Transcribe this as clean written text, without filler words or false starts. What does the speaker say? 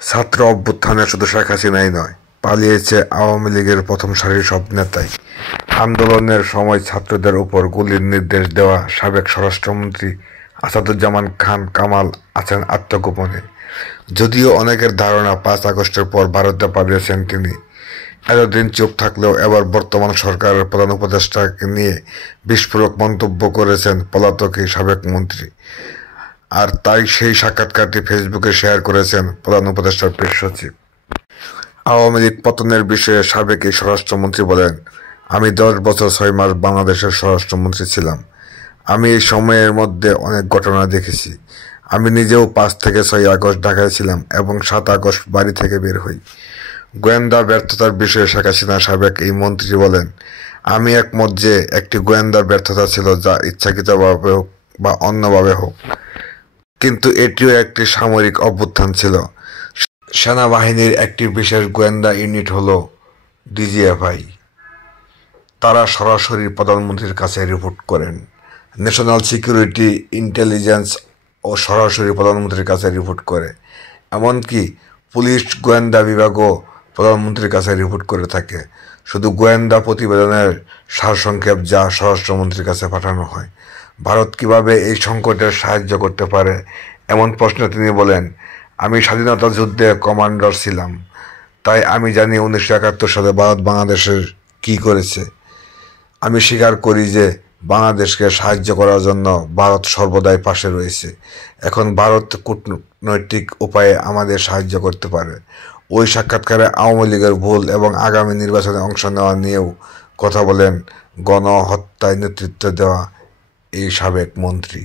ছাত্র অভ্যুত্থানে শুধু শেখ হাসিনাই নয়, পালিয়েছে আওয়ামী লীগের প্রথম সারির সব নেতাই। আন্দোলনের সময় ছাত্রদের উপর গুলির নির্দেশ দেওয়া সাবেক স্বরাষ্ট্রমন্ত্রী আসাদুজ্জামান খান কামাল আছেন আত্মগোপনে। যদিও অনেকের ধারণা 5 আগস্টের পর ভারতে পালিয়েছেন তিনি। এতদিন চুপ থাকলেও এবার বর্তমান সরকারের প্রধান উপদেষ্টাকে নিয়ে বিস্ফোরক মন্তব্য করেছেন পলাতক এই সাবেক মন্ত্রী। আর তাই সেই সাক্ষাৎকারটি ফেসবুকে শেয়ার করেছেন প্রধান উপদেষ্টার প্রেস সচিব। আওয়ামী লীগ পতনের বিষয়ে সাবেক এই স্বরাষ্ট্রমন্ত্রী বলেন, আমি 10 বছর 6 মাস বাংলাদেশের স্বরাষ্ট্রমন্ত্রী ছিলাম। আমি এই সময়ের মধ্যে অনেক ঘটনা দেখেছি। আমি নিজেও 5 থেকে 6 আগস্ট ঢাকায় ছিলাম এবং 7 আগস্ট বাড়ি থেকে বের হই। গোয়েন্দা ব্যর্থতার বিষয়ে শেখ হাসিনা সাবেক এই মন্ত্রী বলেন, আমি একমত যে একটি গোয়েন্দা ব্যর্থতা ছিল, যা ইচ্ছাকৃতভাবে হোক বা অন্যভাবে হোক, কিন্তু এটিও একটি সামরিক অভ্যুত্থান ছিল। সেনাবাহিনীর একটি বিশেষ গোয়েন্দা ইউনিট হলো ডিজিএফআই। তারা সরাসরি প্রধানমন্ত্রীর কাছে রিপোর্ট করেন। ন্যাশনাল সিকিউরিটি ইন্টেলিজেন্স ও সরাসরি প্রধানমন্ত্রীর কাছে রিপোর্ট করে। এমনকি পুলিশ গোয়েন্দা বিভাগও প্রধানমন্ত্রীর কাছে রিপোর্ট করে থাকে। শুধু গোয়েন্দা প্রতিবেদনের সারসংক্ষেপ যা স্বরাষ্ট্রমন্ত্রীর কাছে পাঠানো হয়। ভারত কিভাবে এই সংকটের সাহায্য করতে পারে এমন প্রশ্নে তিনি বলেন, আমি স্বাধীনতা যুদ্ধে কমান্ডার ছিলাম, তাই আমি জানি 1971 সালে ভারত বাংলাদেশের কী করেছে। আমি স্বীকার করি যে বাংলাদেশকে সাহায্য করার জন্য ভারত সর্বদাই পাশে রয়েছে। এখন ভারত কূটনৈতিক উপায়ে আমাদের সাহায্য করতে পারে। ওই সাক্ষাৎকারে আওয়ামী লীগের ভুল এবং আগামী নির্বাচনে অংশ নেওয়া নিয়েও কথা বলেন গণহত্যায় নেতৃত্ব দেওয়া এই সাবেক মন্ত্রী।